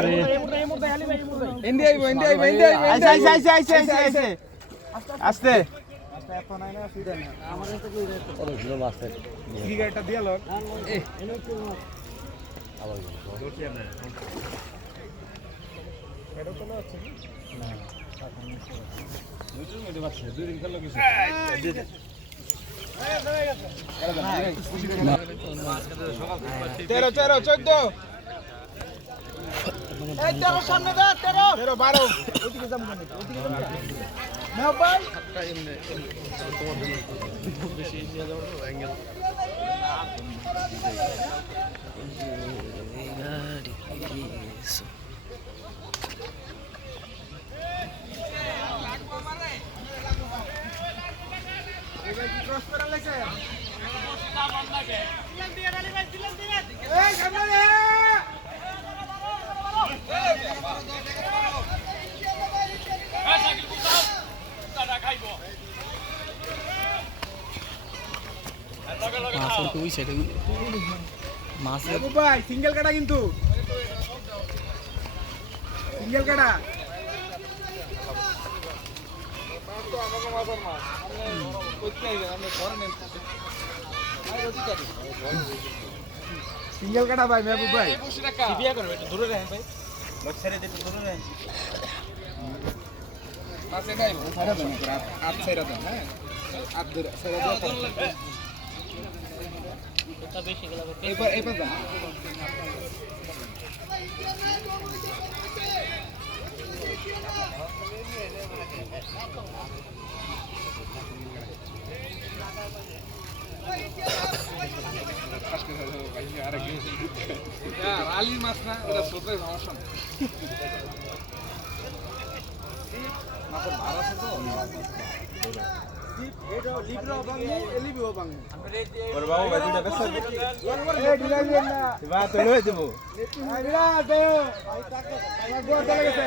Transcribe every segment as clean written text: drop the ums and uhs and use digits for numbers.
আরে ইন্ডিয়া আইছে আস্তে গাড়িটা দিয়া লোক তেরো 14 সামনে 13 12 ওদিকে যাম না ভাই ক্রস করে লাইছে এই সামনে ভাই সিঙ্গেল কাটা কিন্তু সিঙ্গেল কাটা সিঙ্গেল কাটা ভাই মেহবুব ভাই বিয়া করবে একটু দূরে রাখেন ভাই লোক ছেড়ে দিতে দূরে রাখেন পাশে নাই ছাড়া দেন আট ছাড়া দেন হ্যাঁ আট দূরে ছাড়া দাও এটা বেশি গলা এবার যান আলি মাছ না এটা ছোটই সমস্যা না মাছের ভাড়া আছে তো এটা লিবরা বাংলা এলিবিও বাংলা ওর বাবা বাড়িটা বেশ এই ডিলাই না বা তো লই দেব আইরা দে ভাই টাকা ভাই গোর চলে গেছে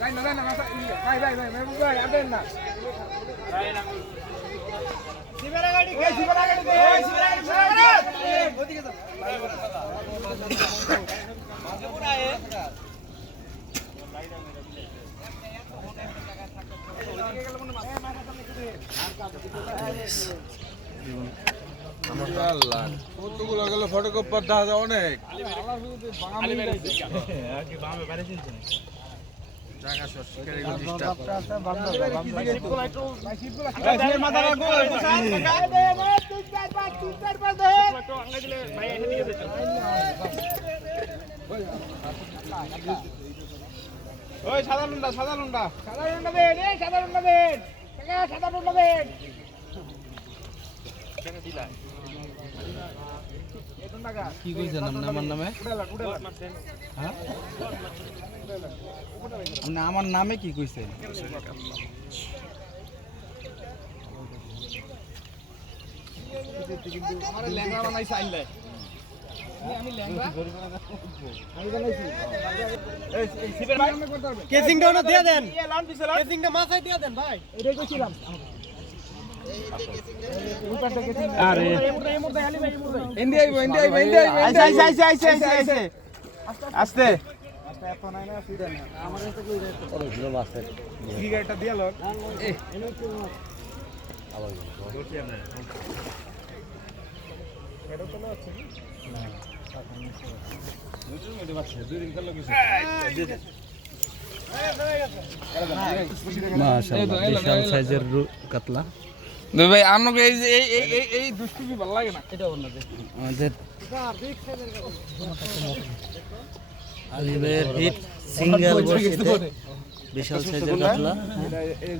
ভাই না মাছ ভাই মেহবুব ভাই আদেন না ভাই না সিবারা গাড়ি দে সিবারা গাড়ি দে সিবারা গাড়ি ওদিকে যাও মাঝে পুরা এ কতগুলো গেল ফটোকপির দাম অনেক সাদা কি কইছে আমার নামে আমার নামে কি কইছে কেসিংটা দিয়ে দেন কেসিংটা মাথায় দিয়ে দেন ভাই এটাই কইছিলাম আরে ইন্ডিয়া আইছে আস্তে আমার কাছে কই রে ওরে মাছ কি গাড়িটা দিয়া লোক আবার দোটি আমরা এটা তো না আছে না দুটো মেডে বাচ্চা দুই দিন কাল কিছু মাশাআল্লাহ বিশাল সাইজের কাতলা দুই ভাই আপনাকে এই দুষ্টুমি ভালো লাগে না এটা অন্যদের আমাদের আলিবের হিট সিঙ্গেল বসিতে বিশাল সাইজের কাতলা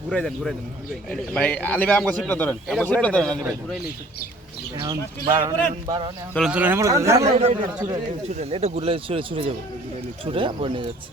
ঘুরাই দেন ভাই আলি ভাই আমগো সিপটা ধরেন আলি ভাই ঘুরাই লইছি এখন 12 চলুন ছুটে এটা ঘুরলে ছুটে যাবে ছুটে পড়ে নিয়ে যাচ্ছে